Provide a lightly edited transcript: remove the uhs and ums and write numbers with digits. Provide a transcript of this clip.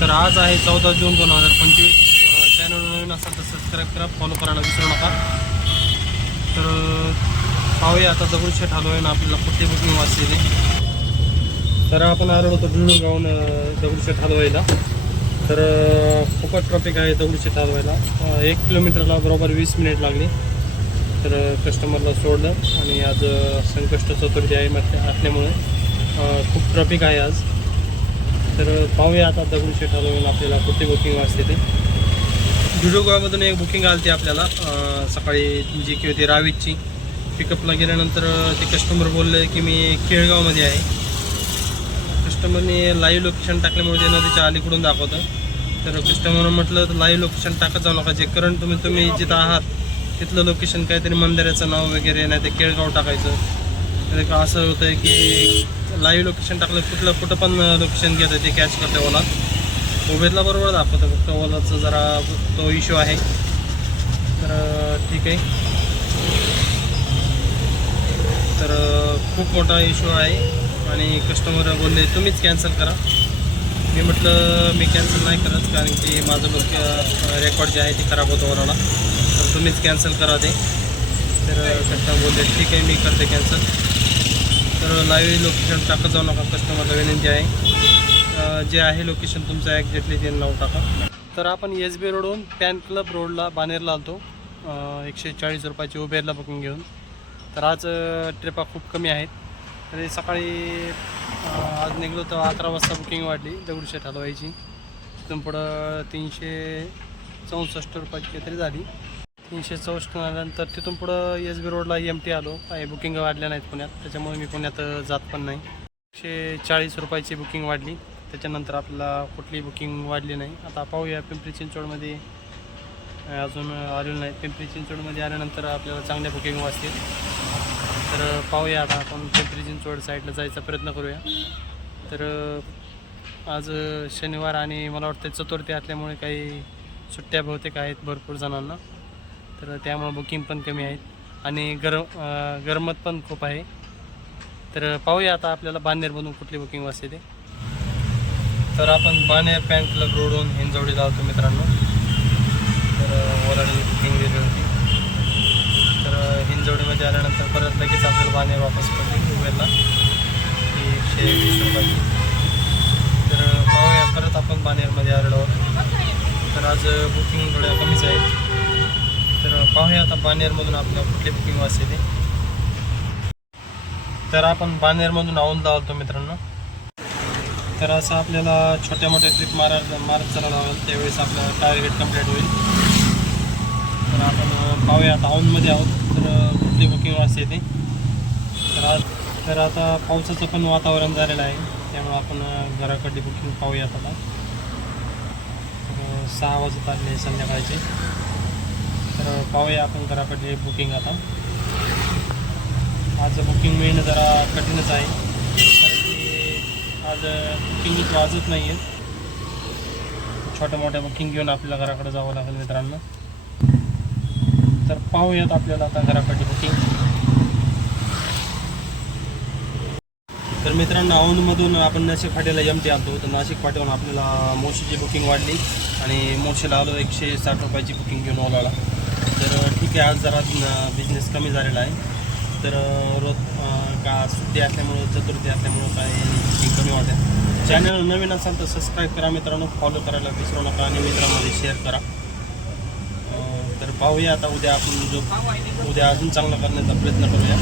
तर आज आहे 14 जून 2025. चॅनल नवीन असाल तर सबस्क्राईब करा, फॉलो करायला विसरू नका. तर पाहूया आता दगडूशेठ हलवाईनं आपल्याला कुठली बुकिंग वाचलेली. तर आपण आलो होतो बिळूर गावून दगडूशेठ हलवाईला. तर फुकट ट्रॉफिक आहे दगडूशेठ हलवाईला. 1 किलोमीटरला बरोबर 20 मिनिट लागली. तर कस्टमरला सोडलं आणि आज संकष्ट चतुर्थी आहे असल्यामुळे खूप ट्रॉफिक आहे आज. तर पाहूया आता दगडूशेठ हलवाईला आपल्याला कुठली बुकिंग वाचते ते. बिळूरगावमधून एक बुकिंग आली ती आपल्याला सकाळी, जी की होती रावीची. पिकअपला गेल्यानंतर ते कस्टमर बोलले की मी केळगावमध्ये आहे. कस्टमरने लाईव्ह लोकेशन टाकल्यामुळे ते नदीच्या अलीकडून दाखवतं. तर कस्टमर म्हटलं तर लाईव्ह लोकेशन टाकत जाऊ नका, जे करंट तुम्ही जिथं आहात तिथलं लोकेशन काहीतरी मंदिराचं नाव वगैरे, नाही ते केळगाव टाकायचं. तर असं होतं आहे की लाईव्ह लोकेशन टाकलं कुठं पण लोकेशन घेतं ते कॅच करतं ओला. उबेरला बरोबर दाखवतं, फक्त ओलाचं जरा तो इश्यू आहे. तर ठीक आहे. तर खूप मोठा इश्यू आहे आणि कस्टमर बोलले तुम्हीच कॅन्सल करा. मी म्हटलं मी कॅन्सल नाही करत, कारण की माझं रेकॉर्ड जे आहे ते खराब होतं ओलाला. तर तुम्हीच कॅन्सल करा ते. तर कस्टमर बोलले ठीक आहे, मी करते कॅन्सल. तर लाईव्ह लोकेशन टाकत जाऊ नका, कस्टमरला विनंती आहे. जे आहे लोकेशन तुमचं ॲक्झॅक्टली ते नाव टाका. तर आपण SB रोडवरून पॅन क्लब रोडला बानेरला आलतो 140 रुपयाची उबेरला बुकिंग घेऊन. तर आज ट्रिपा खूप कमी आहेत. तरी सकाळी आज निघलो तर 11 वाजता बुकिंग वाढली दगडूशेठ हलवाईची. तिथून पुढं 364 रुपयाची काहीतरी झाली. 364 आल्यानंतर तिथून पुढं SB रोडला MT आलो. काही बुकिंग वाढल्या नाहीत पुण्यात, त्याच्यामुळे मी पुण्यात जात पण नाही. 140 रुपयाची बुकिंग वाढली. त्याच्यानंतर आपल्याला कुठली बुकिंग वाढली नाही. आता पाहूया पिंपरी चिंचवडमध्ये अजून आलेलं नाही. पिंपरी चिंचवडमध्ये आल्यानंतर आपल्याला चांगल्या बुकिंग वाचतील. तर पाहूया आता आपण पिंपरी चिंचवड साईडला जायचा प्रयत्न करूया. तर आज शनिवार आणि मला वाटतं चतुर्थी असल्यामुळे काही सुट्ट्या बहुतेक आहेत भरपूर जणांना. तर त्यामुळे बुकिंग पण कमी आहेत आणि गरमत पण खूप आहे. तर पाहूया आता आपल्याला बानेरमधून कुठली बुकिंग वाचते ते. तर आपण बानेर पॅन क्लब रोडवरून हिंजवडीला आलो मित्रांनो. तर ओलाने बुकिंग दिली होती. तर हिंजवडीमध्ये आल्यानंतर परत लगेच आपल्याला बानेर वापस पडली उबेरला 120 रुपयाची. तर पाहूया परत आपण बानेरमध्ये आलेलो आहोत. तर आज बुकिंग थोड्या कमीच आहेत. तर पाहूया आता बानेरमधून आपल्याला कुठली बुकिंग वाचते ते. तर आपण बानेरमधून औंधला आलतो मित्रांनो. तर असं आपल्याला छोट्या मोठ्या ट्रिप मारत चालायला लागेल, त्यावेळेस आपलं टार्गेट कंप्लीट होईल. तर आपण पाहूया आता औंधमध्ये आहोत. तर कुठली बुकिंग वाचते ते. तर आता पावसाचं पण वातावरण झालेलं आहे, त्यामुळे आपण घराकडली बुकिंग पाहूयात आता. 6 वाजत आले संध्याकाळचे. तर पाहूया आपण घराकडली बुकिंग आता. आज बुकिंग मिळणं जरा कठीणच आहे, कारण की आज बुकिंग वाजत नाही आहे. छोट्या मोठ्या बुकिंग घेऊन आपल्याला घराकडे जावं लागेल मित्रांनो. तर पाहूयात आपल्याला आता घराकडली बुकिंग. तर मित्रांनो औंधमधून आपण नाशिक फाट्याला MT आलतो. तर नाशिक फाट्यावरून आपल्याला मोशीची बुकिंग वाढली आणि मोशीला आलो 160 रुपयाची बुकिंग घेऊन ओलाला. तर ठीक आहे, आज जरा बिझनेस कमी झालेला आहे. तर रोज का सुट्टी असल्यामुळं, चतुर्थी असल्यामुळं काय बुकिंग कमी वाटेल. चॅनल नवीन असाल तर सबस्क्राईब करा मित्रांनो, फॉलो करायला विसरू नका आणि मित्रांमध्ये शेअर करा. तर पाहूया आता उद्या आपण उद्या अजून चांगलं करण्याचा प्रयत्न करूया.